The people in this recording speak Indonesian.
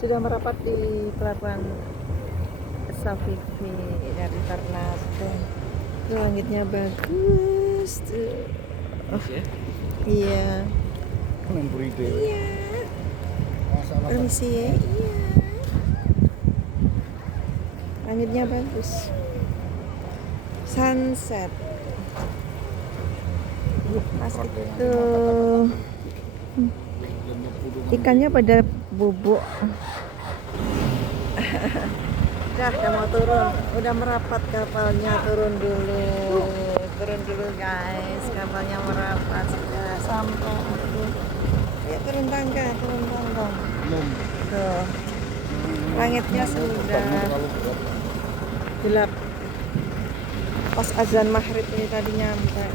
Sudah merapat di pelabuhan Safifi dari Ternate. Tuh, langitnya bagus tuh. Oh, iya. Iya. Permisi ya. Iya. Langitnya bagus. Sunset. Asik tuh. Ikannya pada bubuk. Udah mau turun, udah merapat kapalnya, turun dulu guys, kapalnya merapat sudah sampai. Ayo turun tangga. Tuh, langitnya sudah gelap. Pas azan maghrib ini tadi nyampe.